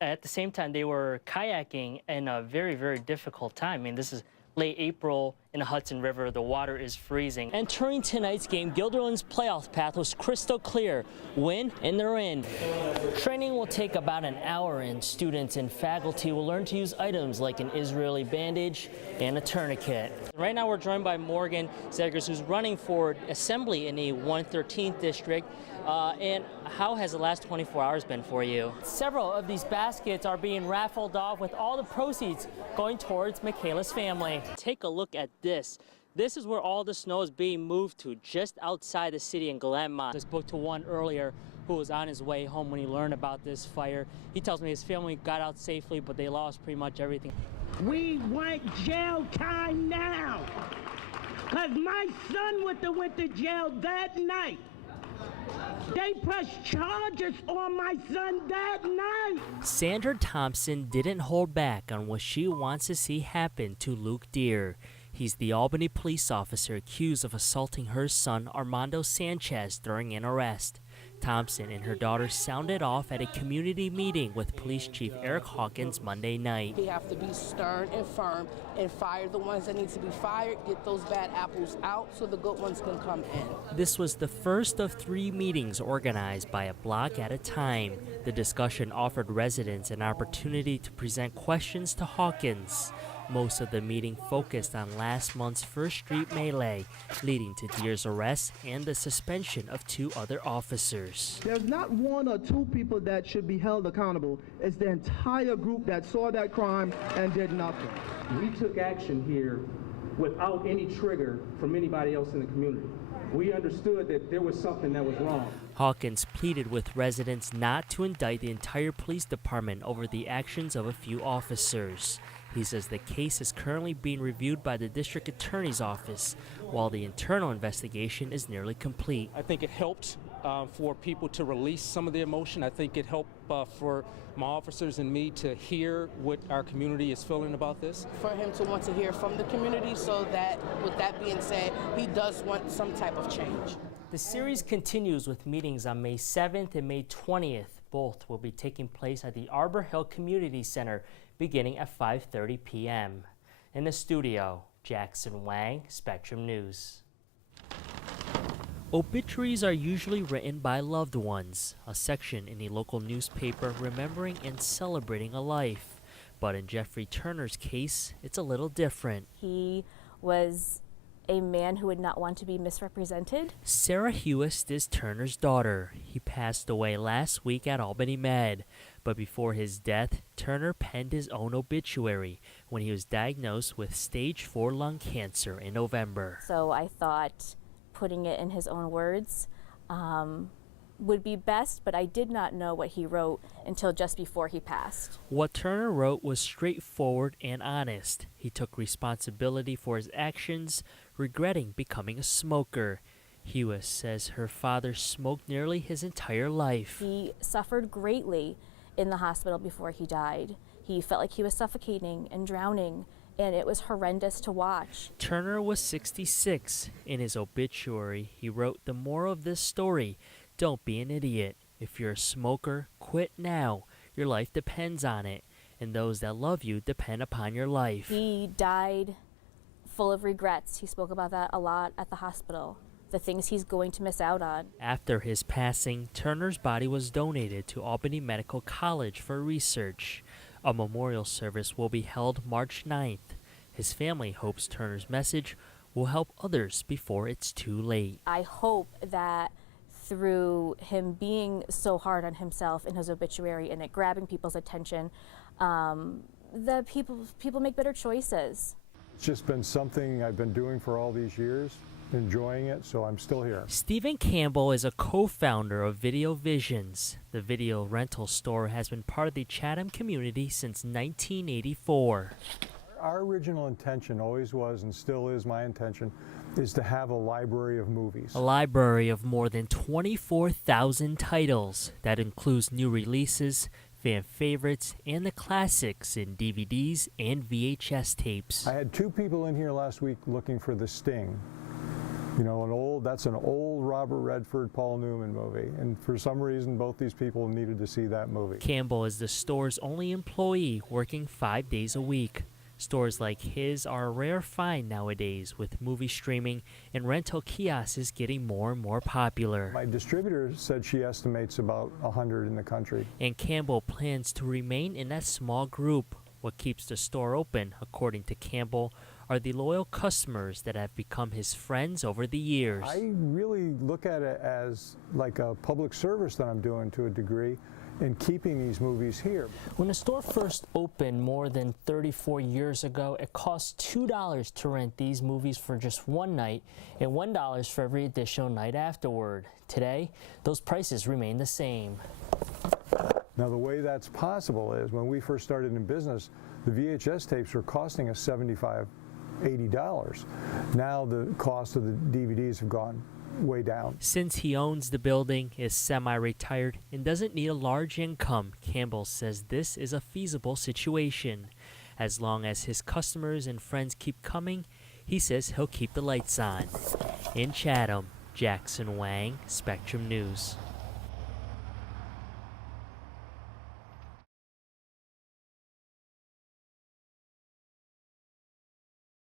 At the same time, they were kayaking in a very, very difficult time. I mean, this is late April in the Hudson River. The water is freezing. Entering tonight's game, Guilderland's playoff path was crystal clear. Win and they're in. Training will take about an hour, and students and faculty will learn to use items like an Israeli bandage and a tourniquet. Right now, we're joined by Morgan Zegers, who's running for assembly in the 113th district. And how has the last 24 hours been for you? Several of these baskets are being raffled off, with all the proceeds going towards Michaela's family. Take a look at this. This is where all the snow is being moved to, just outside the city in Glenmont. I spoke to one earlier who was on his way home when he learned about this fire. He tells me his family got out safely, but they lost pretty much everything. We want jail time now, because my son went to jail that night. They pressed charges on my son that night. Sandra Thompson didn't hold back on what she wants to see happen to Luke Deere. He's the Albany police officer accused of assaulting her son Armando Sanchez during an arrest. Thompson and her daughter sounded off at a community meeting with Police Chief Eric Hawkins Monday night. They have to be stern and firm and fire the ones that need to be fired, get those bad apples out so the good ones can come in. This was the first of 3 meetings organized by a block at a time. The discussion offered residents an opportunity to present questions to Hawkins. Most of the meeting focused on last month's First Street melee, leading to Deere's arrest and the suspension of 2 other officers. There's not 1 or 2 people that should be held accountable. It's the entire group that saw that crime and did nothing. We took action here without any trigger from anybody else in the community. We understood that there was something that was wrong. Hawkins pleaded with residents not to indict the entire police department over the actions of a few officers. He says the case is currently being reviewed by the district attorney's office, while the internal investigation is nearly complete. I think it helped for people to release some of the emotion. I think it helped for my officers and me to hear what our community is feeling about this. For him to want to hear from the community, so that, with that being said, he does want some type of change. The series continues with meetings on May 7th and May 20th. Both will be taking place at the Arbor Hill Community Center beginning at 5:30 p.m. In the studio, Jackson Wang, Spectrum News. Obituaries are usually written by loved ones, a section in a local newspaper remembering and celebrating a life. But in Jeffrey Turner's case, it's a little different. He was a man who would not want to be misrepresented. Sarah Hewist is Turner's daughter. He passed away last week at Albany Med. But before his death, Turner penned his own obituary when he was diagnosed with stage 4 lung cancer in November. So I thought putting it in his own words would be best, but I did not know what he wrote until just before he passed. What Turner wrote was straightforward and honest. He took responsibility for his actions, regretting becoming a smoker. Hewis says her father smoked nearly his entire life. He suffered greatly in the hospital before he died. He felt like he was suffocating and drowning, and it was horrendous to watch. Turner was 66. In his obituary, he wrote the moral of this story: don't be an idiot. If you're a smoker, quit now. Your life depends on it, and those that love you depend upon your life. He died full of regrets. He spoke about that a lot at the hospital, the things he's going to miss out on. After his passing, Turner's body was donated to Albany Medical College for research. A memorial service will be held March 9th. His family hopes Turner's message will help others before it's too late. I hope that through him being so hard on himself in his obituary and it grabbing people's attention, that people make better choices. It's just been something I've been doing for all these years, enjoying it, so I'm still here. Stephen Campbell is a co-founder of Video Visions. The video rental store has been part of the Chatham community since 1984. Our original intention always was, and still is my intention, is to have a library of movies. A library of more than 24,000 titles that includes new releases, fan favorites, and the classics in DVDs and VHS tapes. I had 2 people in here last week looking for The Sting. You know, that's an old Robert Redford, Paul Newman movie, and for some reason both these people needed to see that movie. Campbell is the store's only employee, working 5 days a week. Stores like his are a rare find nowadays, with movie streaming and rental kiosks getting more and more popular. My distributor said she estimates about 100 in the country. And Campbell plans to remain in that small group. What keeps the store open, according to Campbell, are the loyal customers that have become his friends over the years. I really look at it as like a public service that I'm doing to a degree in keeping these movies here. When the store first opened more than 34 years ago, it cost $2 to rent these movies for just one night and $1 for every additional night afterward. Today, those prices remain the same. Now, the way that's possible is when we first started in business, the VHS tapes were costing us $75, $80. Now the cost of the DVDs have gone way down. Since he owns the building, is semi-retired, and doesn't need a large income, Campbell says this is a feasible situation. As long as his customers and friends keep coming, he says he'll keep the lights on. In Chatham, Jackson Wang, Spectrum News.